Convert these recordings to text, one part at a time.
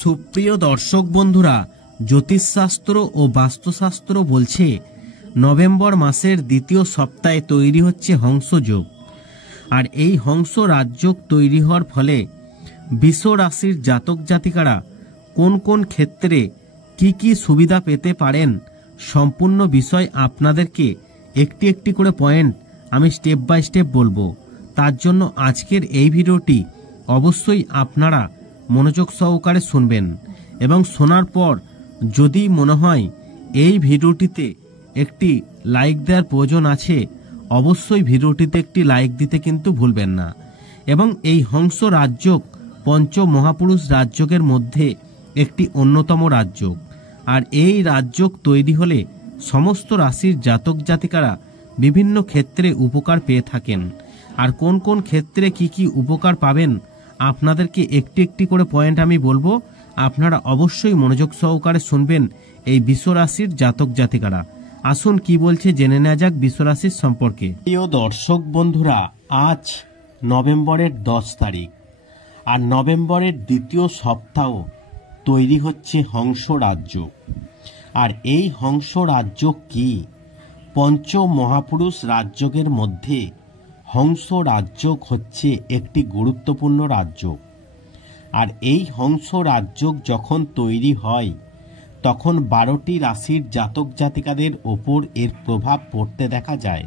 সুপ্রিয় দর্শক বন্ধুরা, জ্যোতিষশাস্ত্র ও বাস্তুশাস্ত্র বলছে নভেম্বর মাসের দ্বিতীয় সপ্তাহে তৈরি হচ্ছে হংসযোগ। আর এই হংস রাজযোগ তৈরি হওয়ার ফলে বৃষ রাশির জাতক জাতিকারা কোন কোন ক্ষেত্রে কি কি সুবিধা পেতে পারেন, সম্পূর্ণ বিষয় আপনাদেরকে একটি একটি করে পয়েন্ট আমি স্টেপ বাই স্টেপ বলবো। তার জন্য আজকের এই ভিডিওটি অবশ্যই আপনারা মনোযোগ সহকারে শুনবেন এবং শোনার পর যদি মনে হয় এই ভিডিওটিতে একটি লাইক দেওয়ার প্রয়োজন আছে, অবশ্যই ভিডিওটিতে একটি লাইক দিতে কিন্তু ভুলবেন না। এবং এই হংস রাজযোগ পঞ্চ মহাপুরুষ রাজযোগের মধ্যে একটি অন্যতম রাজযোগ। আর এই রাজযোগ তৈরি হলে সমস্ত রাশির জাতক জাতিকারা বিভিন্ন ক্ষেত্রে উপকার পেয়ে থাকেন। আর কোন কোন ক্ষেত্রে কি কি উপকার পাবেন আপনাদেরকে একটি একটি করে পয়েন্ট আমি বলবো, আপনারা অবশ্যই মনোযোগ সহকারে শুনবেন এই বৃষ রাশির জাতক জাতিকারা। আসুন কি বলছে জেনে নেওয়া যাক বৃষ রাশির সম্পর্কে। প্রিয় দর্শক বন্ধুরা, আজ নভেম্বরের 10 তারিখ, আর নভেম্বরের দ্বিতীয় সপ্তাহ তৈরি হচ্ছে হংস রাজযোগ। আর এই হংস রাজযোগ কি? পঞ্চ মহাপুরুষ রাজযোগের মধ্যে হংস রাজযোগ হচ্ছে একটি গুরুত্বপূর্ণ রাজযোগ। আর এই হংস রাজযোগ যখন তৈরি হয় তখন 12টি রাশির জাতক জাতিকাদের ওপর এর প্রভাব পড়তে দেখা যায়।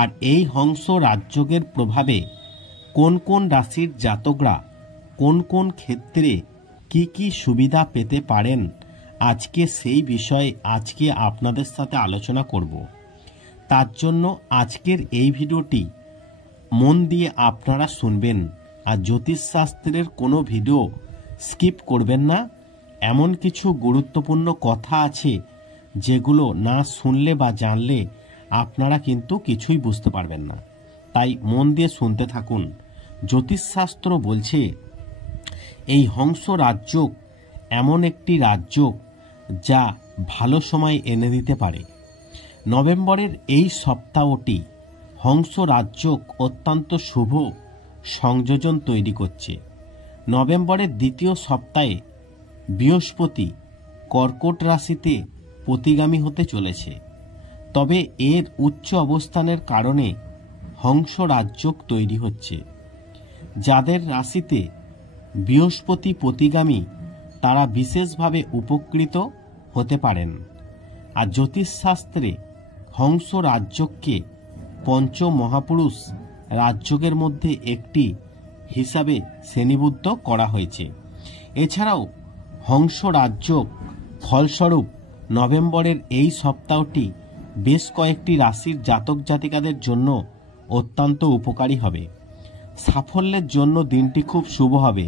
আর এই হংস রাজযোগের প্রভাবে কোন কোন রাশির জাতকরা কোন কোন ক্ষেত্রে কি কি সুবিধা পেতে পারেন, আজকে সেই বিষয়ে আজকে আপনাদের সাথে আলোচনা করব। তার জন্য আজকের এই ভিডিওটি মন দিয়ে আপনারা শুনবেন, আর জ্যোতিষশাস্ত্রের কোনো ভিডিও স্কিপ করবেন না। এমন কিছু গুরুত্বপূর্ণ কথা আছে যেগুলো না শুনলে বা জানলে আপনারা কিন্তু কিছুই বুঝতে পারবেন না, তাই মন দিয়ে শুনতে থাকুন। জ্যোতিষশাস্ত্র বলছে এই হংস রাজযোগ এমন একটি রাজযোগ যা ভালো সময় এনে দিতে পারে। নভেম্বরের এই সপ্তাহটি হংস রাজযোগ অত্যন্ত শুভ সংযোজন তৈরি করছে। নভেম্বরের দ্বিতীয় সপ্তাহে বৃহস্পতি কর্কট রাশিতে প্রতিগামী হতে চলেছে। তবে এর উচ্চ অবস্থানের কারণে হংস রাজযোগ তৈরি হচ্ছে। যাদের রাশিতে বৃহস্পতি প্রতিগামী তারা বিশেষভাবে উপকৃত হতে পারেন। আর জ্যোতিষশাস্ত্রে হংস রাজযোগকে পঞ্চ মহাপুরুষ রাজযোগের মধ্যে একটি হিসাবে শ্রেণীবদ্ধ করা হয়েছে। এছাড়াও হংস রাজযোগ ফলস্বরূপ নভেম্বরের এই সপ্তাহটি বেশ কয়েকটি রাশির জাতক জাতিকাদের জন্য অত্যন্ত উপকারী হবে। সাফল্যের জন্য দিনটি খুব শুভ হবে।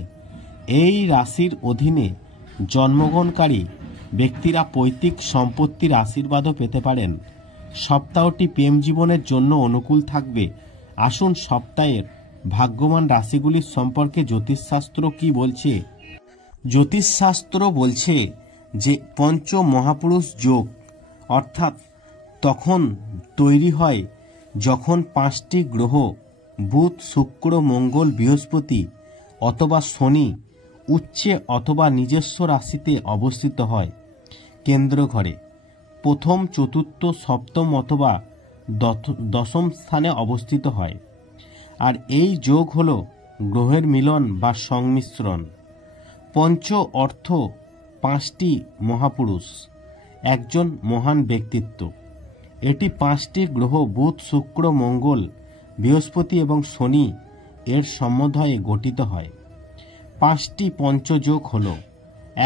এই রাশির অধীনে জন্মগ্রহণকারী ব্যক্তিরা পৈতৃক সম্পত্তির আশীর্বাদও পেতে পারেন। সপ্তাহটি প্রেম জীবনের জন্য অনুকূল থাকবে। আসুন সপ্তাহের ভাগ্যবান রাশিগুলির সম্পর্কে জ্যোতিষশাস্ত্র কি বলছে। জ্যোতিষশাস্ত্র বলছে যে পঞ্চ মহাপুরুষ যোগ অর্থাৎ তখন তৈরি হয় যখন 5টি গ্রহ বুধ, শুক্র, মঙ্গল, বৃহস্পতি অথবা শনি উচ্চে অথবা নিজস্ব রাশিতে অবস্থিত হয়। কেন্দ্র ঘরে প্রথম, চতুর্থ, সপ্তম অথবা দশম স্থানে অবস্থিত হয়। আর এই যোগ হল গ্রহের মিলন বা সংমিশ্রণ। পঞ্চ অর্থ 5টি মহাপুরুষ, একজন মহান ব্যক্তিত্ব। এটি 5টি গ্রহ বুধ, শুক্র, মঙ্গল, বৃহস্পতি এবং শনি এর সমন্বয়ে গঠিত হয়। 5টি পঞ্চযোগ হল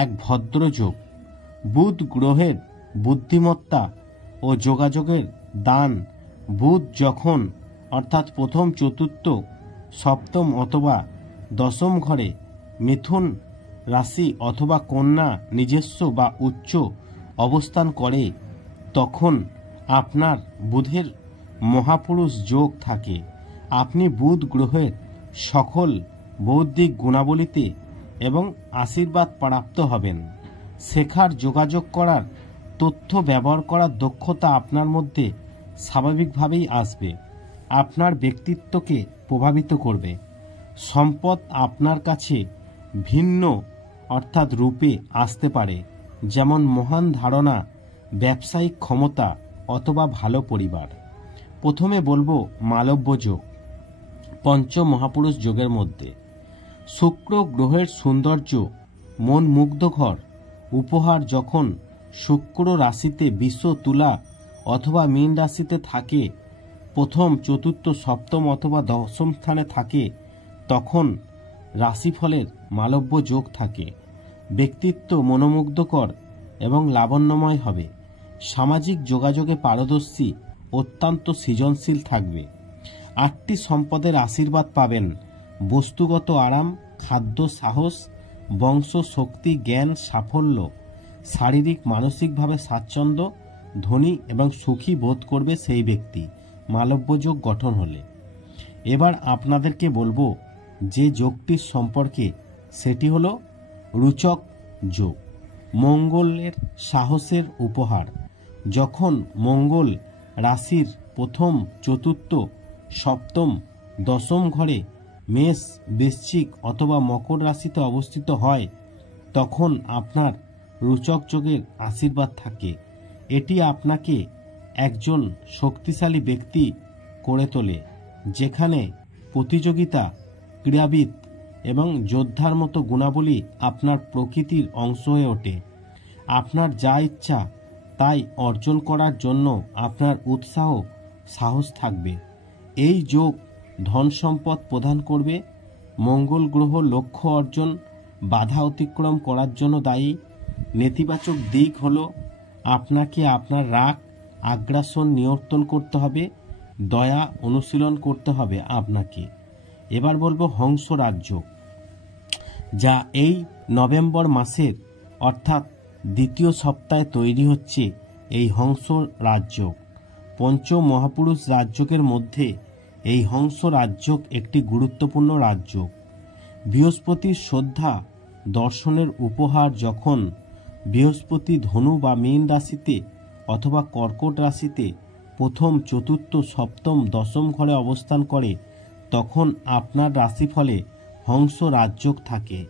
এক ভদ্রযোগ। বুধ গ্রহের বুদ্ধিমত্তা ও যোগাযোগের দান। বুধ যখন অর্থাৎ প্রথম, চতুর্থ, সপ্তম অথবা দশম ঘরে মিথুন রাশি অথবা কন্যা নিজস্ব বা উচ্চ অবস্থান করে, তখন আপনার বুধের মহাপুরুষ যোগ থাকে। আপনি বুধ গ্রহের সকল বৌদ্ধিক গুণাবলীতে এবং আশীর্বাদ প্রাপ্ত হবেন। শেখার, যোগাযোগ করার, তথ্য ব্যবহার করার দক্ষতা আপনার মধ্যে স্বাভাবিকভাবেই আসবে। আপনার ব্যক্তিত্বকে প্রভাবিত করবে। সম্পদ আপনার কাছে ভিন্ন অর্থাৎ রূপে আসতে পারে, যেমন মহান ধারণা, ব্যবসায়িক ক্ষমতা অথবা ভালো পরিবার। প্রথমে বলবো মালব্য যোগ। পঞ্চ মহাপুরুষ যোগের মধ্যে শুক্র গ্রহের সৌন্দর্য মন মুগ্ধকর উপহার যখন শুক্র রাশিতে বৃষ, তুলা অথবা মীন রাশিতে থাকে, প্রথম, চতুর্থ, সপ্তম অথবা দশম স্থানে থাকে, তখন রাশিফলের মালব্য যোগ থাকে। ব্যক্তিত্ব মনোমুগ্ধকর এবং লাবণ্যময় হবে। সামাজিক যোগাযোগে পারদর্শী, অত্যন্ত সৃজনশীল থাকবে। 8টি সম্পদের আশীর্বাদ পাবেন। বস্তুগত আরাম, খাদ্য, সাহস, বংশ, শক্তি, জ্ঞান, সাফল্য, শারীরিক মানসিকভাবে স্বাচ্ছন্দ্য, ধনী এবং সুখী বোধ করবে সেই ব্যক্তি মালব্য যোগ গঠন হলে। এবার আপনাদেরকে বলবো যে যোগটির সম্পর্কে, সেটি হলো রুচক যোগ। মঙ্গলের সাহসের উপহার। যখন মঙ্গল রাশির প্রথম, চতুর্থ, সপ্তম, দশম ঘরে মেষ, বৃশ্চিক অথবা মকর রাশিতে অবস্থিত হয়, তখন আপনার রুচক যোগের আশীর্বাদ থাকে। এটি আপনাকে একজন শক্তিশালী ব্যক্তি করে তোলে, যেখানে প্রতিযোগিতা, ক্রীড়াবিদ এবং যোদ্ধার মতো গুণাবলী আপনার প্রকৃতির অংশ হয়ে ওঠে। আপনার যা ইচ্ছা তাই অর্জন করার জন্য আপনার উৎসাহ, সাহস থাকবে। এই যোগ ধন সম্পদ প্রদান করবে। মঙ্গল গ্রহ লক্ষ্য অর্জন, বাধা অতিক্রম করার জন্য দায়ী। নেতিবাচক দিক হলো আপনাকে আপনার রাগ, আগ্রাসন নিয়ন্ত্রণ করতে হবে, দয়া অনুশীলন করতে হবে আপনাকে। এবার বলবো হংস রাজ্য, যা এই নভেম্বর মাসের অর্থাৎ দ্বিতীয় সপ্তাহে তৈরি হচ্ছে। এই হংস রাজ্য পঞ্চ মহাপুরুষ রাজ্যের মধ্যে এই হংস রাজ্য একটি গুরুত্বপূর্ণ রাজ্য। বৃহস্পতির শ্রদ্ধা দর্শনের উপহার। যখন বৃহস্পতি ধনু বা মীন রাশিতে অথবা কর্কট রাশিতে প্রথম, চতুর্থ, সপ্তম, দশম ঘরে অবস্থান করে, তখন আপনার রাশিফলে হংস রাজ্য থাকে,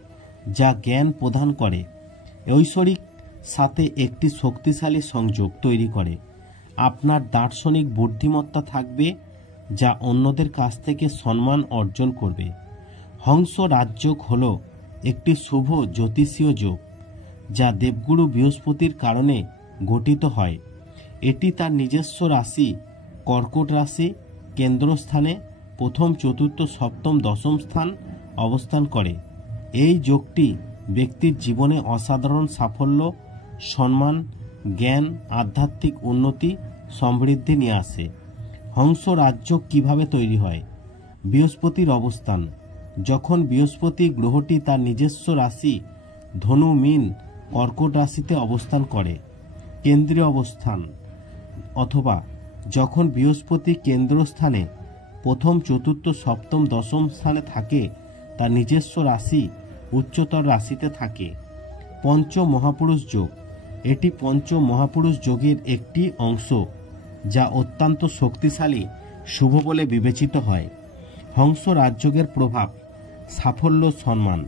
যা জ্ঞান প্রদান করে, ঐশ্বরিক সাথে একটি শক্তিশালী সংযোগ তৈরি করে। আপনার দার্শনিক বুদ্ধিমত্তা থাকবে, যা অন্যদের কাছ থেকে সম্মান অর্জন করবে। হংস রাজ্য হল একটি শুভ জ্যোতিষীয় যোগ, যা দেবগুরু বৃহস্পতির কারণে গঠিত হয়। এটি তার নিজস্ব রাশি কর্কট রাশি কেন্দ্রস্থানে প্রথম, চতুর্থ, সপ্তম, দশম স্থান অবস্থান করে। এই যোগটি ব্যক্তির জীবনে অসাধারণ সাফল্য, সম্মান, জ্ঞান, আধ্যাত্মিক উন্নতি, সমৃদ্ধি নিয়ে আসে। হংস রাজ্য কিভাবে তৈরি হয়? বৃহস্পতির অবস্থান। যখন বৃহস্পতি গ্রহটি তার নিজস্ব রাশি ধনু, মীন, কর্কট রাশিতে অবস্থান করে, কেন্দ্রীয় অবস্থান, অথবা যখন বৃহস্পতি কেন্দ্রস্থানে প্রথম, চতুর্থ, সপ্তম, দশম স্থানে থাকে, তার নিজস্ব রাশি উচ্চতর রাশিতে থাকে। পঞ্চ মহাপুরুষ যোগ। এটি পঞ্চ মহাপুরুষ যোগের একটি অংশ, যা অত্যন্ত শক্তিশালী, শুভ বলে বিবেচিত হয়। হংস রাজযোগের প্রভাব, সাফল্য, সম্মান।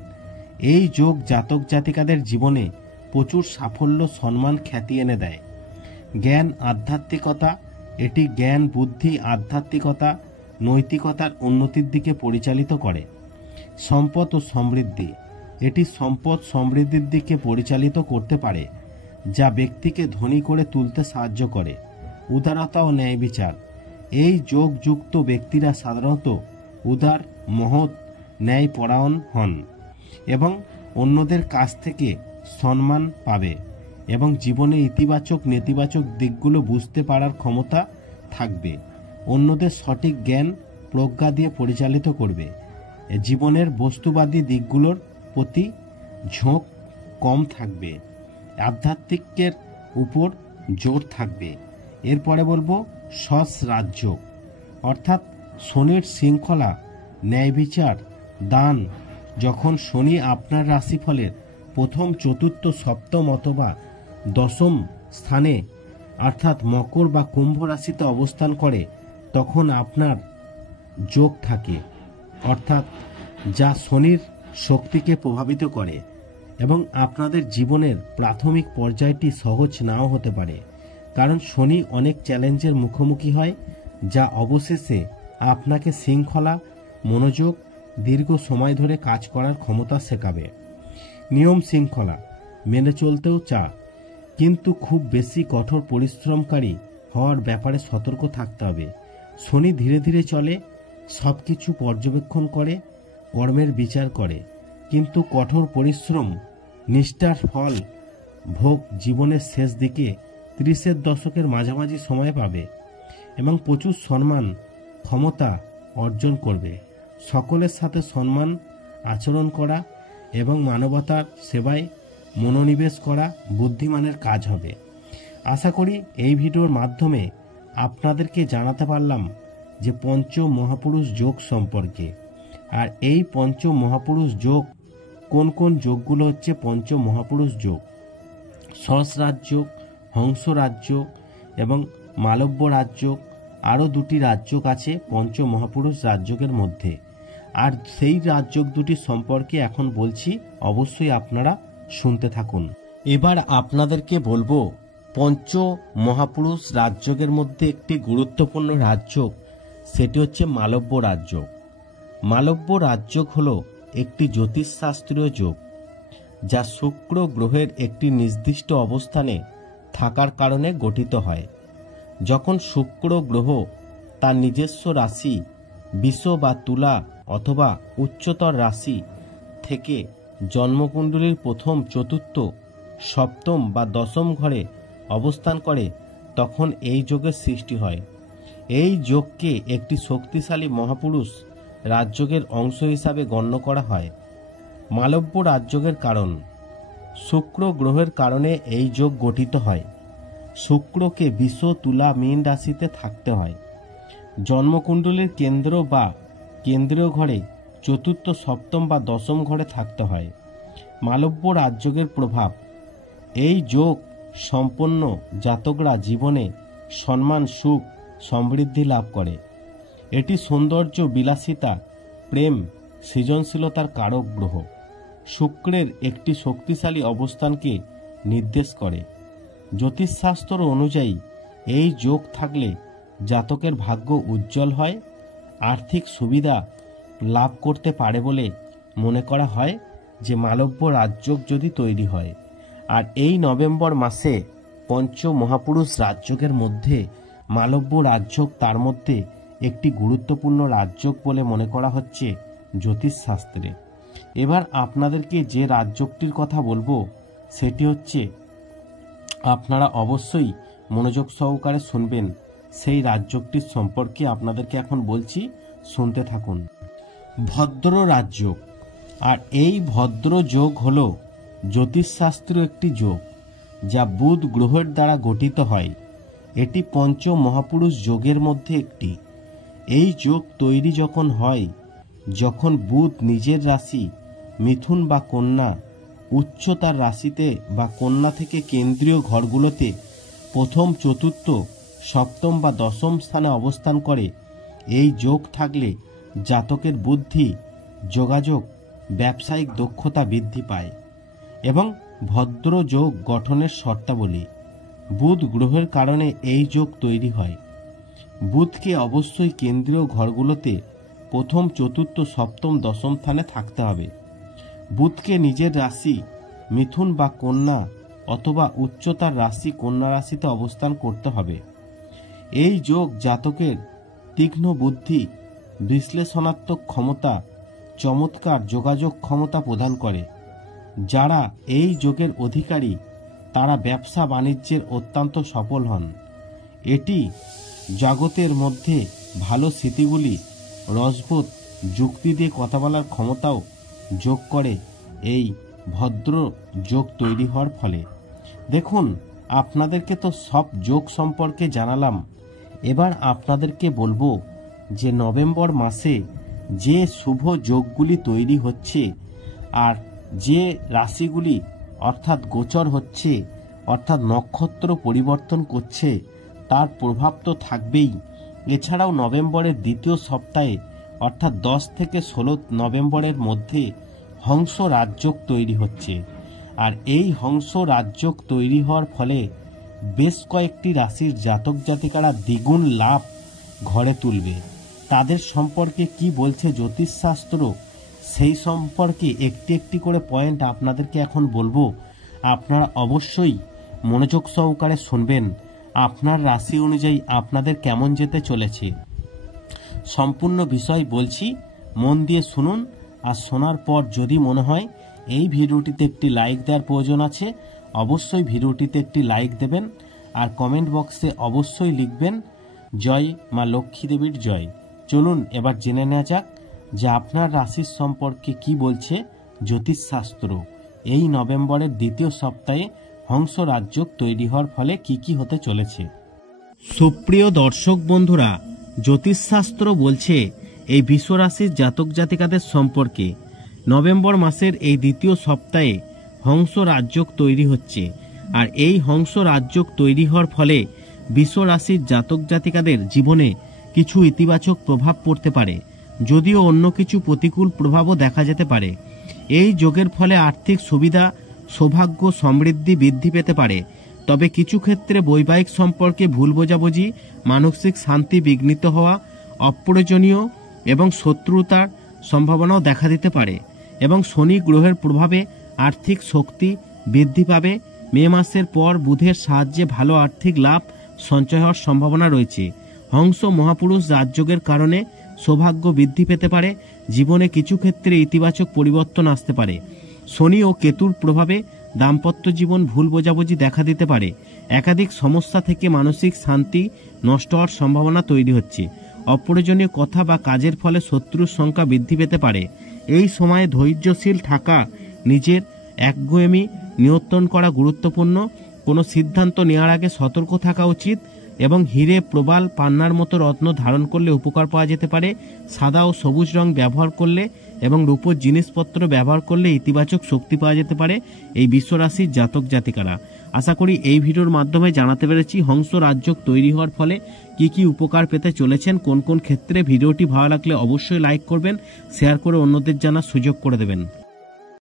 এই যোগ জাতক জাতিকাদের জীবনে প্রচুর সাফল্য, সম্মান, খ্যাতি এনে দেয়। জ্ঞান, আধ্যাত্মিকতা। এটি জ্ঞান, বুদ্ধি, আধ্যাত্মিকতা, নৈতিকতার উন্নতির দিকে পরিচালিত করে। সম্পদ ও সমৃদ্ধি। এটি সম্পদ, সমৃদ্ধির দিকে পরিচালিত করতে পারে, যা ব্যক্তিকে ধনী করে তুলতে সাহায্য করে। উদারতা ও ন্যায় বিচার। এই যোগযুক্ত ব্যক্তিরা সাধারণত উদার, মহৎ, ন্যায়পরায়ণ হন এবং অন্যদের কাছ থেকে সম্মান পাবে এবং জীবনে ইতিবাচক, নেতিবাচক দিকগুলো বুঝতে পারার ক্ষমতা থাকবে। অন্যদের সঠিক জ্ঞান, প্রজ্ঞা দিয়ে পরিচালিত করবে। জীবনের বস্তুবাদী দিকগুলোর প্রতি ঝোঁক কম থাকবে। আধ্যাত্মিকের উপর জোর থাকবে। এরপরে বলবো সৎ রাজ্য, অর্থাৎ শনির শৃঙ্খলা, ন্যায় বিচার, দান। যখন শনি আপনার রাশিফলের প্রথম, চতুর্থ, সপ্তম অথবা দশম স্থানে অর্থাৎ মকর বা কুম্ভ রাশিতে অবস্থান করে, তখন আপনার যোগ থাকে, অর্থাৎ যা শনির শক্তিকে প্রভাবিত করে এবং আপনাদের জীবনের প্রাথমিক পর্যায়টি সহজ নাও হতে পারে, কারণ শনি অনেক চ্যালেঞ্জের মুখোমুখি হয়, যা অবশেষে আপনাকে শৃঙ্খলা, মনোযোগ, দীর্ঘ সময় ধরে কাজ করার ক্ষমতা শেখাবে। নিয়ম শৃঙ্খলা মেনে চলতেও কিন্তু খুব বেশি কঠোর পরিশ্রমকারী হওয়ার ব্যাপারে সতর্ক থাকতে হবে। শনি ধীরে ধীরে চলে, সব কিছু পর্যবেক্ষণ করে, কর্মের বিচার করে, কিন্তু কঠোর পরিশ্রম নিষ্ঠার ফল ভোগ জীবনের শেষ দিকে 30-এর দশকের মাঝামাঝি সময় পাবে এবং প্রচুর সম্মান, ক্ষমতা অর্জন করবে। সকলের সাথে সম্মান আচরণ করা এবং মানবতার সেবায় মনোনিবেশ করা বুদ্ধিমানের কাজ হবে। আশা করি এই ভিডিওর মাধ্যমে আপনাদেরকে জানাতে পারলাম যে পঞ্চ মহাপুরুষ যোগ সম্পর্কে। আর এই পঞ্চ মহাপুরুষ যোগ কোন কোন যোগগুলো হচ্ছে পঞ্চ মহাপুরুষ যোগ: সহস্রার যোগ, হংস রাজযোগ এবং মালব্য রাজযোগ। আরও দুটি রাজযোগ আছে পঞ্চ মহাপুরুষ রাজযোগের মধ্যে। আর সেই রাজযোগ দুটি সম্পর্কে এখন বলছি, অবশ্যই আপনারা শুনতে থাকুন। এবার আপনাদেরকে বলবো পঞ্চ মহাপুরুষ রাজযোগের মধ্যে একটি গুরুত্বপূর্ণ রাজযোগ, সেটি হচ্ছে মালব্য রাজযোগ। মালব্য রাজযোগ হলো একটি জ্যোতিষশাস্ত্রীয় যোগ, যা শুক্র গ্রহের একটি নির্দিষ্ট অবস্থানে থাকার কারণে গঠিত হয়। যখন শুক্র গ্রহ তার নিজস্ব রাশি বৃষ বা তুলা অথবা উচ্চতর রাশি থেকে জন্মকুণ্ডলীর প্রথম, চতুর্থ, সপ্তম বা দশম ঘরে অবস্থান করে, তখন এই যোগের সৃষ্টি হয়। এই যোগকে একটি শক্তিশালী মহাপুরুষ রাজযোগের অংশ হিসাবে গণ্য করা হয়। মালব্য রাজযোগের কারণ: শুক্র গ্রহের কারণে এই যোগ গঠিত হয়। শুক্রকে বৃষ, তুলা, মীন রাশিতে থাকতে হয়। জন্মকুণ্ডলীর কেন্দ্র বা কেন্দ্রীয় ঘরে চতুর্থ, সপ্তম বা দশম ঘরে থাকতে হয়। মালব্য রাজযোগের প্রভাব: এই যোগ সম্পন্ন জাতকরা জীবনে সম্মান, সুখ, সমৃদ্ধি লাভ করে। এটি সৌন্দর্য, বিলাসিতা, প্রেম, সৃজনশীলতার কারক গ্রহ। শুক্রের একটি শক্তিশালী অবস্থানকে নির্দেশ করে। জ্যোতিষশাস্ত্র অনুযায়ী এই যোগ থাকলে জাতকের ভাগ্য উজ্জ্বল হয়, আর্থিক সুবিধা লাভ করতে পারে বলে মনে করা হয় যে মালব্য রাজযোগ যদি তৈরি হয়। আর এই নভেম্বর মাসে পঞ্চ মহাপুরুষ রাজযোগের মধ্যে মালব্য রাজযোগ তার মধ্যে একটি গুরুত্বপূর্ণ রাজযোগ বলে মনে করা হচ্ছে জ্যোতিষশাস্ত্রে। এবার আপনাদেরকে যে রাজযোগটির কথা বলবো সেটি হচ্ছে, আপনারা অবশ্যই মনোযোগ সহকারে শুনবেন। সেই রাজযোগটির সম্পর্কে আপনাদেরকে এখন বলছি, শুনতে থাকুন। ভদ্র রাজযোগ। আর এই ভদ্র যোগ হলো জ্যোতিষশাস্ত্র একটি যোগ, যা বুধ গ্রহের দ্বারা গঠিত হয়। এটি পঞ্চ মহাপুরুষ যোগের মধ্যে একটি। এই যোগ তৈরি যখন হয়, যখন বুধ নিজের রাশি মিথুন বা কন্যা, উচ্চতার রাশিতে বা কন্যা থেকে কেন্দ্রীয় ঘরগুলোতে প্রথম, চতুর্থ, সপ্তম বা দশম স্থানে অবস্থান করে। এই যোগ থাকলে জাতকের বুদ্ধি, যোগাযোগ, ব্যবসায়িক দক্ষতা বৃদ্ধি পায়। এবং ভদ্র যোগ গঠনের শর্তাবলী: বুধ গ্রহের কারণে এই যোগ তৈরি হয়। বুধকে অবশ্যই কেন্দ্রীয় ঘরগুলোতে প্রথম, চতুর্থ, সপ্তম, দশম স্থানে থাকতে হবে। বুধকে নিজের রাশি মিথুন বা কন্যা অথবা উচ্চতার রাশি কন্যা রাশিতে অবস্থান করতে হবে। এই যোগ জাতকের তীক্ষ্ণ বুদ্ধি, বিশ্লেষণাত্মক ক্ষমতা, চমৎকার যোগাযোগ ক্ষমতা প্রদান করে। যারা এই যোগের অধিকারী তারা ব্যবসা বাণিজ্যের অত্যন্ত সফল হন। এটি জগতের মধ্যে ভালো স্মৃতিগুলি, রসবোধ, যুক্তি দিয়ে কথা বলার ক্ষমতাও যোগ করে এই ভদ্র যোগ তৈরি হওয়ার ফলে। দেখুন, আপনাদেরকে তো সব যোগ সম্পর্কে জানালাম। এবার আপনাদেরকে বলবো যে নভেম্বর মাসে যে শুভ যোগগুলি তৈরি হচ্ছে আর যে রাশিগুলি অর্থাৎ গোচর হচ্ছে, অর্থাৎ নক্ষত্র পরিবর্তন করছে, তার প্রভাব তো থাকবেই। এছাড়াও নভেম্বরের দ্বিতীয় সপ্তাহে অর্থাৎ 10 থেকে 16 নভেম্বরের মধ্যে হংস রাজযোগ তৈরি হচ্ছে। আর এই হংস রাজযোগ তৈরি হওয়ার ফলে বেশ কয়েকটি রাশির জাতক জাতিকারা দ্বিগুণ লাভ ঘরে তুলবে। তাদের সম্পর্কে কি বলছে জ্যোতিষশাস্ত্র, সেই সম্পর্কে একটি একটি করে পয়েন্ট আপনাদেরকে এখন বলবো। আপনারা অবশ্যই মনোযোগ সহকারে শুনবেন। আপনার রাশি অনুযায়ী আপনাদের কেমন যেতে চলেছে সম্পূর্ণ বিষয় বলছি, মন দিয়ে শুনুন। আর শোনার পর যদি মনে হয় এই ভিডিওটিতে একটি লাইক দেওয়ার প্রয়োজন আছে, অবশ্যই ভিডিওটিতে একটি লাইক দেবেন। আর কমেন্ট বক্সে অবশ্যই লিখবেন জয় মা লক্ষ্মী দেবীর জয়। চলুন এবার জেনে নেওয়া যাক যে আপনার রাশির সম্পর্কে কি বলছে জ্যোতিষশাস্ত্র। এই নভেম্বরের দ্বিতীয় সপ্তাহে হংস রাজযোগ তৈরি হওয়ার ফলে কি কি হতে চলেছে। সুপ্রিয় দর্শক বন্ধুরা, জ্যোতিষশাস্ত্র বলছে এই বিশ্বরাশির জাতক জাতিকাদের সম্পর্কে নভেম্বর মাসের এই দ্বিতীয় সপ্তাহে হংস রাজযোগ তৈরি হচ্ছে। আর এই হংস রাজযোগ তৈরি হওয়ার ফলে বিশ্বরাশির জাতক জাতিকাদের জীবনে কিছু ইতিবাচক প্রভাব পড়তে পারে, যদিও অন্য কিছু প্রতিকূল প্রভাবও দেখা যেতে পারে। এই যোগের ফলে আর্থিক সুবিধা, সৌভাগ্য, সমৃদ্ধি বৃদ্ধি পেতে পারে। তবে কিছু ক্ষেত্রে বৈবাহিক সম্পর্কে ভুল বোঝাবুঝি, মানসিক শান্তি বিঘ্নিত হওয়া, অপ্রয়োজনীয় এবং শত্রুতার সম্ভাবনাও দেখা দিতে পারে। এবং শনি গ্রহের প্রভাবে আর্থিক শক্তি বৃদ্ধি পাবে। মে মাসের পর বুধের সাহায্যে ভালো আর্থিক লাভ সঞ্চয় হওয়ার সম্ভাবনা রয়েছে। হংস মহাপুরুষ রাজযোগের কারণে সৌভাগ্য বৃদ্ধি পেতে পারে। জীবনে কিছু ক্ষেত্রে ইতিবাচক পরিবর্তন আসতে পারে। শনি ও কেতুর প্রভাবে দাম্পত্য জীবন ভুল বোঝাবুঝি দেখা দিতে পারে। একাধিক সমস্যা থেকে মানসিক শান্তি নষ্ট হওয়ার সম্ভাবনা তৈরি হচ্ছে। অপ্রয়োজনীয় কথা বা কাজের ফলে শত্রুর সংখ্যা বৃদ্ধি পেতে পারে। এই সময়ে ধৈর্যশীল থাকা, নিজের একগুঁয়েমি নিয়ন্ত্রণ করা গুরুত্বপূর্ণ। কোনো সিদ্ধান্ত নেওয়ার আগে সতর্ক থাকা উচিত। এবং হিরে, প্রবাল, পান্নার মতো রত্ন ধারণ করলে উপকার পাওয়া যেতে পারে। সাদা ও সবুজ রং ব্যবহার করলে এবং রূপোর জিনিসপত্র ব্যবহার করলে ইতিবাচক শক্তি পাওয়া যেতে পারে এই বিশ্বরাশির জাতক জাতিকারা। আশা করি এই ভিডিওর মাধ্যমে জানাতে পেরেছি হংস রাজযোগ তৈরি হওয়ার ফলে কি কি উপকার পেতে চলেছেন, কোন কোন ক্ষেত্রে। ভিডিওটি ভালো লাগলে অবশ্যই লাইক করবেন, শেয়ার করে অন্যদের জানার সুযোগ করে দেবেন।